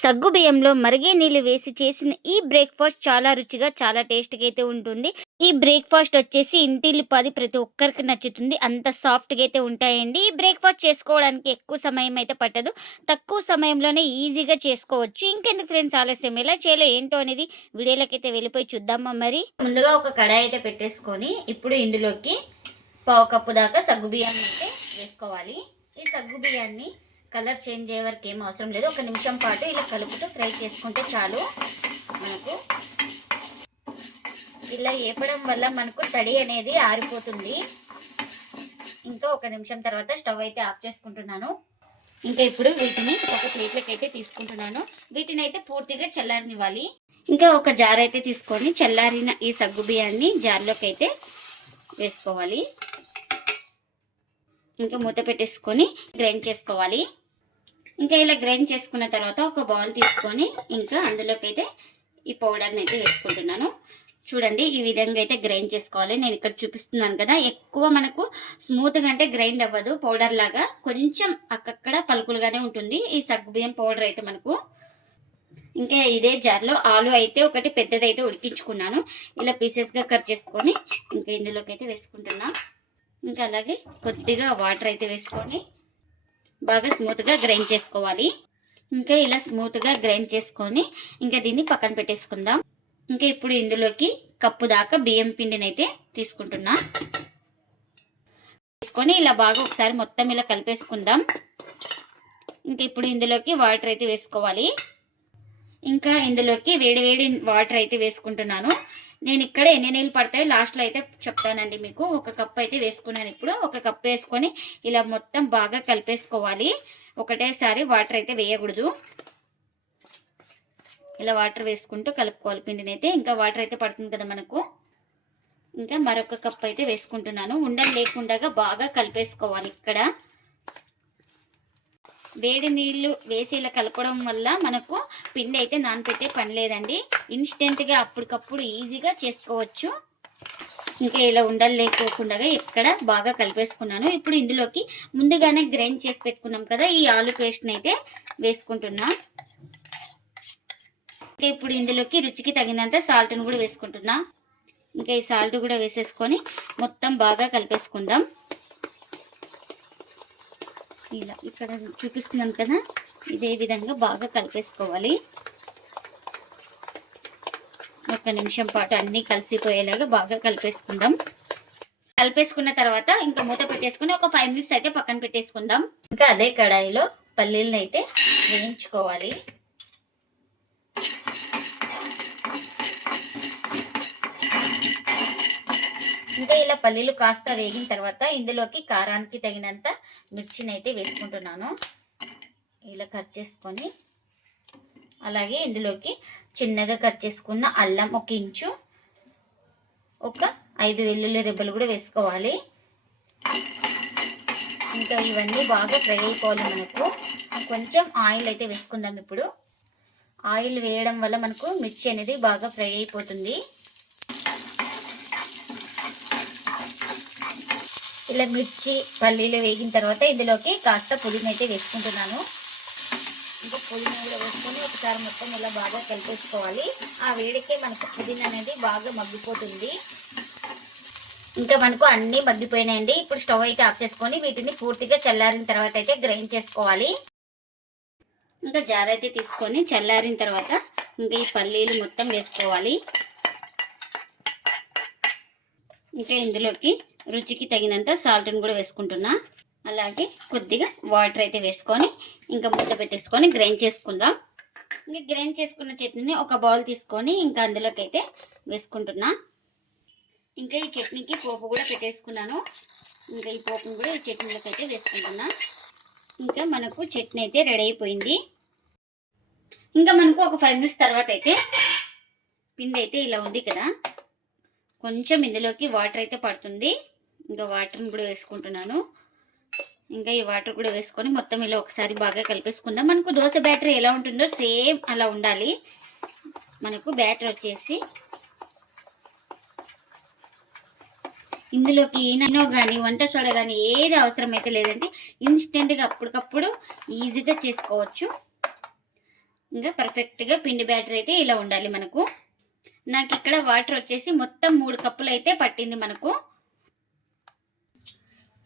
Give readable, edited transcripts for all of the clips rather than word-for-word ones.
సగ్గు బియ్యంలో మరిగే నీళ్ళు వేసి చేసిన ఈ బ్రేక్ఫాస్ట్ చాలా రుచిగా, చాలా టేస్ట్‌గా అయితే ఉంటుంది. ఈ బ్రేక్ఫాస్ట్ వచ్చేసి ఇంటిల్లిపాది ప్రతి ఒక్కరికి నచ్చుతుంది. అంత సాఫ్ట్‌గా అయితే ఉంటాయండి. ఈ బ్రేక్ఫాస్ట్ చేసుకోవడానికి ఎక్కువ సమయం అయితే పట్టదు. తక్కువ సమయంలోనే ఈజీగా చేసుకోవచ్చు. ఇంకెందుకు ఫ్రెండ్స్ ఆలస్యం, ఎలా చేయాలో ఏంటో అనేది వీడియోలోకైతే వెళ్ళిపోయి చూద్దామా మరి. ముందుగా ఒక కడాయి అయితే పెట్టేసుకొని ఇప్పుడు ఇందులోకి పావు కప్పు దాకా సగ్గు బియ్యాన్ని అయితే వేసుకోవాలి. ఈ సగ్గు బియ్యాన్ని కలర్ చేంజ్ అయ్యే వరకు ఏం అవసరం లేదు. ఒక నిమిషం పాటు ఇలా కలుపుతూ ఫ్రై చేసుకుంటే చాలు. మనకు ఇలా వేపడం వల్ల మనకు తడి అనేది ఆరిపోతుంది. ఇంకా ఒక నిమిషం తర్వాత స్టవ్ అయితే ఆఫ్ చేసుకుంటున్నాను. ఇంకా ఇప్పుడు వీటిని ఒక ప్లేట్లోకి అయితే తీసుకుంటున్నాను. వీటిని అయితే పూర్తిగా చల్లారనివ్వాలి. ఇంకా ఒక జార్ అయితే తీసుకొని చల్లారిన ఈ సగ్గు బియ్యాన్ని జార్లోకి అయితే వేసుకోవాలి. ఇంకా మూత పెట్టేసుకొని గ్రైండ్ చేసుకోవాలి. ఇంకా ఇలా గ్రైండ్ చేసుకున్న తర్వాత ఒక బౌల్ తీసుకొని ఇంకా అందులోకి అయితే ఈ పౌడర్ని అయితే వేసుకుంటున్నాను. చూడండి, ఈ విధంగా అయితే గ్రైండ్ చేసుకోవాలి. నేను ఇక్కడ చూపిస్తున్నాను కదా, ఎక్కువ మనకు స్మూత్గా అంటే గ్రైండ్ అవ్వదు, పౌడర్ లాగా కొంచెం అక్కక్కడ పలుకులుగానే ఉంటుంది ఈ సగ్గుబియ్యం పౌడర్ అయితే మనకు. ఇంకా ఇదే జార్లో ఆలు అయితే ఒకటి పెద్దదైతే ఉడికించుకున్నాను. ఇలా పీసెస్గా కట్ చేసుకొని ఇంకా ఇందులోకి అయితే వేసుకుంటున్నా. ఇంకా అలాగే కొద్దిగా వాటర్ అయితే వేసుకొని బాగా స్మూత్గా గ్రైండ్ చేసుకోవాలి. ఇంకా ఇలా స్మూత్గా గ్రైండ్ చేసుకొని ఇంకా దీన్ని పక్కన పెట్టేసుకుందాం. ఇంకా ఇప్పుడు ఇందులోకి కప్పు దాకా బియ్యం పిండిని అయితే తీసుకుంటున్నా. తీసుకొని ఇలా బాగా ఒకసారి మొత్తం ఇలా కలిపేసుకుందాం. ఇంకా ఇప్పుడు ఇందులోకి వాటర్ అయితే వేసుకోవాలి. ఇంకా ఇందులోకి వేడి వేడి వాటర్ అయితే వేసుకుంటున్నాను. నేను ఇక్కడ ఎన్ని నీళ్ళు పడతాయో లాస్ట్లో అయితే చెప్తానండి మీకు. ఒక కప్ అయితే వేసుకున్నాను. ఇప్పుడు ఒక కప్ వేసుకొని ఇలా మొత్తం బాగా కలిపేసుకోవాలి. ఒకటేసారి వాటర్ అయితే వేయకూడదు. ఇలా వాటర్ వేసుకుంటూ కలుపుకోవాలి పిండిని అయితే. ఇంకా వాటర్ అయితే పడుతుంది కదా మనకు. ఇంకా మరొక కప్ అయితే వేసుకుంటున్నాను. ఉండలు లేకుండా బాగా కలిపేసుకోవాలి. ఇక్కడ వేడి నీళ్ళు వేసి ఇలా కలపడం వల్ల మనకు పిండి అయితే నానపెట్టే పని లేదండి. ఇన్స్టెంట్గా అప్పటికప్పుడు ఈజీగా చేసుకోవచ్చు. ఇంకా ఇలా ఉండలు లేకోకుండా ఇక్కడ బాగా కలిపేసుకున్నాను. ఇప్పుడు ఇందులోకి ముందుగానే గ్రైండ్ చేసి పెట్టుకున్నాం కదా ఈ ఆలు పేస్ట్ని అయితే వేసుకుంటున్నా. ఇంకా ఇప్పుడు ఇందులోకి రుచికి తగినంత సాల్ట్ని కూడా వేసుకుంటున్నా. ఇంకా ఈ సాల్ట్ కూడా వేసేసుకొని మొత్తం బాగా కలిపేసుకుందాం. ఇలా ఇక్కడ చూపిస్తున్నాను కదా, ఇదే విధంగా బాగా కలిపేసుకోవాలి. ఒక నిమిషం పాటు అన్నీ కలిసిపోయేలాగా బాగా కలిపేసుకుందాం. కలిపేసుకున్న తర్వాత ఇంకా మూత పెట్టేసుకుని ఒక 5 మినిట్స్ అయితే పక్కన పెట్టేసుకుందాం. ఇంకా అదే కడాయిలో పల్లీలను అయితే వేయించుకోవాలి. ఇంకా ఇలా పల్లీలు కాస్త వేగిన తర్వాత ఇందులోకి కారానికి తగినంత మిర్చిని అయితే వేసుకుంటున్నాను. ఇలా కట్ చేసుకొని అలాగే ఇందులోకి చిన్నగా కట్ చేసుకున్న అల్లం 1 ఇంచు, ఒక 5 వెల్లుల్లి రెబ్బలు కూడా వేసుకోవాలి. ఇంకా ఇవన్నీ బాగా ఫ్రై అయిపోవాలి. మనకు కొంచెం ఆయిల్ అయితే వేసుకుందాం. ఇప్పుడు ఆయిల్ వేయడం వల్ల మనకు మిర్చి అనేది బాగా ఫ్రై అయిపోతుంది. ఇలా మిర్చి పల్లీలు వేగిన తర్వాత ఇందులోకి కాస్త పుదీనా అయితే వేసుకుంటున్నాను. ఇంకా పుదీనా కూడా వేసుకొని ఒకసారి మొత్తం ఇలా బాగా కలిపేసుకోవాలి. ఆ వేడికే మనకు పుదీనా అనేది బాగా మగ్గిపోతుంది. ఇంకా మనకు అన్నీ మగ్గిపోయినాయండి. ఇప్పుడు స్టవ్ అయితే ఆఫ్ చేసుకొని వీటిని పూర్తిగా చల్లారిన తర్వాత అయితే గ్రైండ్ చేసుకోవాలి. ఇంకా జార్ అయితే తీసుకొని చల్లారిన తర్వాత ఇంకా ఈ పల్లీలు మొత్తం వేసుకోవాలి. ఇంకా ఇందులోకి రుచికి తగినంత సాల్ట్ని కూడా వేసుకుంటున్నా. అలాగే కొద్దిగా వాటర్ అయితే వేసుకొని ఇంకా మూత పెట్టేసుకొని గ్రైండ్ చేసుకుందాం. ఇంకా గ్రైండ్ చేసుకున్న చట్నీని ఒక బౌల్ తీసుకొని ఇంకా అందులోకి అయితే వేసుకుంటున్నా. ఇంకా ఈ చట్నీకి పోపు కూడా పెట్టేసుకున్నాను. ఇంకా ఈ పోపును కూడా ఈ చట్నీలోకి అయితే వేసుకుంటున్నా. ఇంకా మనకు చట్నీ అయితే రెడీ అయిపోయింది. ఇంకా మనకు ఒక 5 మినిట్స్ తర్వాత అయితే పిండి అయితే ఇలా ఉంది కదా, కొంచెం ఇందులోకి వాటర్ అయితే పడుతుంది. ఇంకా వాటర్ని కూడా వేసుకుంటున్నాను. ఇంకా ఈ వాటర్ కూడా వేసుకొని మొత్తం ఇలా ఒకసారి బాగా కలిపేసుకుందాం. మనకు దోశ బ్యాటర్ ఎలా ఉంటుందో సేమ్ అలా ఉండాలి. మనకు బ్యాటర్ వచ్చేసి ఇందులోకి ఈనో కానీ వంట సోడా కానీ ఏది అవసరం అయితే లేదండి. ఇన్స్టెంట్గా అప్పటికప్పుడు ఈజీగా చేసుకోవచ్చు. ఇంకా పర్ఫెక్ట్గా పిండి బ్యాటర్ అయితే ఇలా ఉండాలి మనకు. నాకు ఇక్కడ వాటర్ వచ్చేసి మొత్తం 3 కప్పులు అయితే పట్టింది మనకు.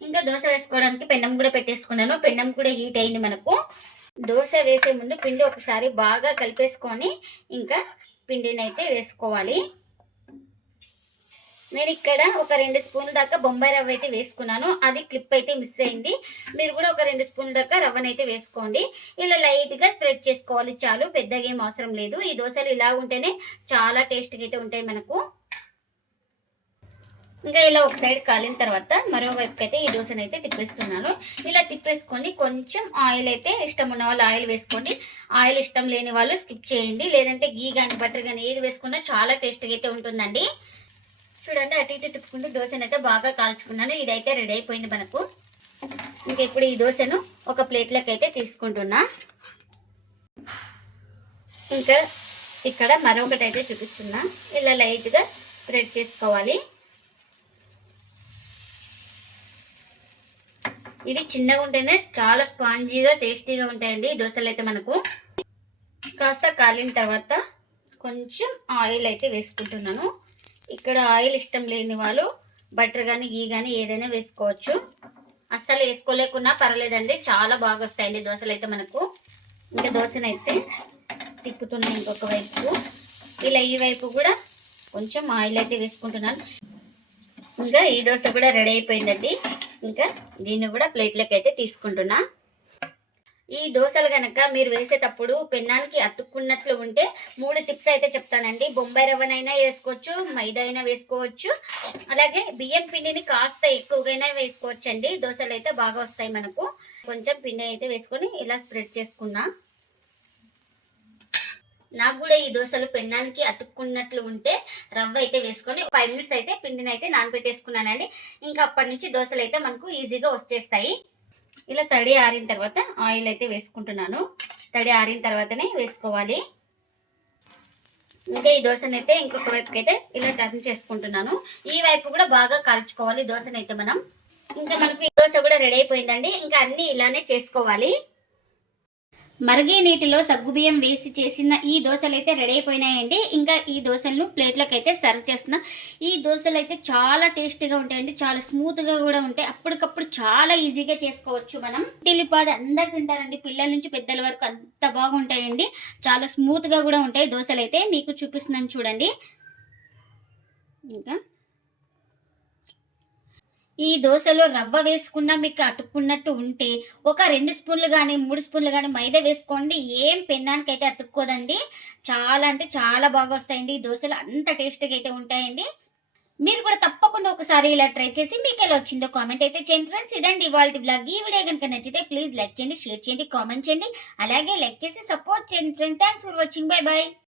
ఇంకా దోశ వేసుకోవడానికి పెన్నం కూడా పెట్టేసుకున్నాను. పెన్నం కూడా హీట్ అయింది మనకు. దోశ వేసే ముందు పిండి ఒకసారి బాగా కలిపేసుకొని ఇంకా పిండిని అయితే వేసుకోవాలి. నేను ఇక్కడ ఒక 2 స్పూన్ల దాకా బొంబాయి రవ్వ అయితే వేసుకున్నాను. అది క్లిప్ అయితే మిస్ అయింది. మీరు కూడా ఒక 2 స్పూన్ల దాకా రవ్వనైతే వేసుకోండి. ఇలా లైట్గా స్ప్రెడ్ చేసుకోవాలి చాలు, పెద్దగా ఏం అవసరం లేదు. ఈ దోశలు ఇలా ఉంటేనే చాలా టేస్ట్గా అయితే ఉంటాయి మనకు. ఇంకా ఇలా ఒక సైడ్ కాలిన తర్వాత మరోవైపుకి అయితే ఈ దోశను అయితే తిప్పేస్తున్నాను. ఇలా తిప్పేసుకొని కొంచెం ఆయిల్ అయితే, ఇష్టం ఉన్న వాళ్ళు ఆయిల్ వేసుకోండి, ఆయిల్ ఇష్టం లేని వాళ్ళు స్కిప్ చేయండి. లేదంటే గీ కానీ బటర్ కానీ ఏది వేసుకున్నా చాలా టేస్ట్గా అయితే ఉంటుందండి. చూడండి, అటు ఇటు తిప్పుకుంటూ దోశను అయితే బాగా కాల్చుకున్నాను. ఇదైతే రెడీ అయిపోయింది మనకు. ఇంకా ఇప్పుడు ఈ దోశను ఒక ప్లేట్లోకి అయితే తీసుకుంటున్నా. ఇంకా ఇక్కడ మరొకటి అయితే చూపిస్తున్నా. ఇలా లైట్గా స్ప్రెడ్ చేసుకోవాలి. ఇవి చిన్నగా ఉంటేనే చాలా స్పాంజీగా టేస్టీగా ఉంటాయండి ఈ దోశలు అయితే మనకు. కాస్త కాలిన తర్వాత కొంచెం ఆయిల్ అయితే వేసుకుంటున్నాను. ఇక్కడ ఆయిల్ ఇష్టం లేని వాళ్ళు బటర్ కానీ గీ కానీ ఏదైనా వేసుకోవచ్చు. అస్సలు వేసుకోలేకున్నా పర్లేదండి, చాలా బాగా వస్తాయండి దోశలు అయితే మనకు. ఇంకా దోశనైతే తిప్పుతున్నాను ఇంకొక వైపు. ఇలా ఈ వైపు కూడా కొంచెం ఆయిల్ అయితే వేసుకుంటున్నాను. ఇంకా ఈ దోశ కూడా రెడీ అయిపోయిందండి. ఇంకా దీన్ని కూడా ప్లేట్లోకి అయితే తీసుకుంటున్నా. ఈ దోశలు కనుక మీరు వేసేటప్పుడు పెన్నానికి అతుక్కున్నట్లు ఉంటే 3 టిప్స్ అయితే చెప్తానండి. బొంబాయి రవ్వనైనా వేసుకోవచ్చు, మైదా అయినా వేసుకోవచ్చు, అలాగే బియ్యం పిండిని కాస్త ఎక్కువగా వేసుకోవచ్చు అండి. దోశలు అయితే బాగా వస్తాయి మనకు. కొంచెం పిండి అయితే వేసుకొని ఇలా స్ప్రెడ్ చేసుకున్నా. నాకు కూడా ఈ దోశలు పెన్నానికి అతుక్కున్నట్లు ఉంటే రవ్వ అయితే వేసుకొని 5 మినిట్స్ అయితే పిండిని అయితే నానబెట్టేసుకున్నానండి. ఇంకా అప్పటి నుంచి దోశలు అయితే మనకు ఈజీగా వచ్చేస్తాయి. ఇలా తడి ఆరిన తర్వాత ఆయిల్ అయితే వేసుకుంటున్నాను. తడి ఆరిన తర్వాతనే వేసుకోవాలి. ఇంకా ఈ దోశను అయితే ఇంకొక వైపుకి అయితే ఇలా టర్న్ చేసుకుంటున్నాను. ఈ వైపు కూడా బాగా కాల్చుకోవాలి దోశను అయితే మనం. ఇంకా మనకు ఈ దోశ కూడా రెడీ అయిపోయిందండి. ఇంకా అన్ని ఇలానే చేసుకోవాలి. మరిగే నీటిలో సగ్గుబియ్యం వేసి చేసిన ఈ దోశలు అయితే రెడీ అయిపోయినాయండి. ఇంకా ఈ దోశలను ప్లేట్లోకి అయితే సర్వ్ చేస్తున్నా. ఈ దోశలు అయితే చాలా టేస్టీగా ఉంటాయండి, చాలా స్మూత్గా కూడా ఉంటాయి. అప్పటికప్పుడు చాలా ఈజీగా చేసుకోవచ్చు మనం. టిలిపాది అందరు తింటారండి, పిల్లల నుంచి పెద్దల వరకు అంత బాగుంటాయండి. చాలా స్మూత్గా కూడా ఉంటాయి దోశలు అయితే. మీకు చూపిస్తున్నాను చూడండి. ఇంకా ఈ దోశలో రవ్వ వేసుకున్నా మీకు అతుక్కున్నట్టు ఉంటే ఒక 2 స్పూన్లు కానీ 3 స్పూన్లు కానీ మైదా వేసుకోండి. ఏం పెన్నానికి అయితే అతుక్కోదండి. చాలా అంటే చాలా బాగా వస్తాయండి ఈ దోశలు, అంత టేస్టీగా అయితే ఉంటాయండి. మీరు కూడా తప్పకుండా ఒకసారి ఇలా ట్రై చేసి మీకు ఎలా వచ్చిందో కామెంట్ అయితే చేయండి ఫ్రెండ్స్. ఇదండి ఇవాల్టి బ్లాగ్. ఈ వీడియో కనుక నచ్చితే ప్లీజ్ లైక్ చేయండి, షేర్ చేయండి, కామెంట్ చేయండి, అలాగే లైక్ చేసి సపోర్ట్ చేయండి friends. Thanks for watching. Bye bye.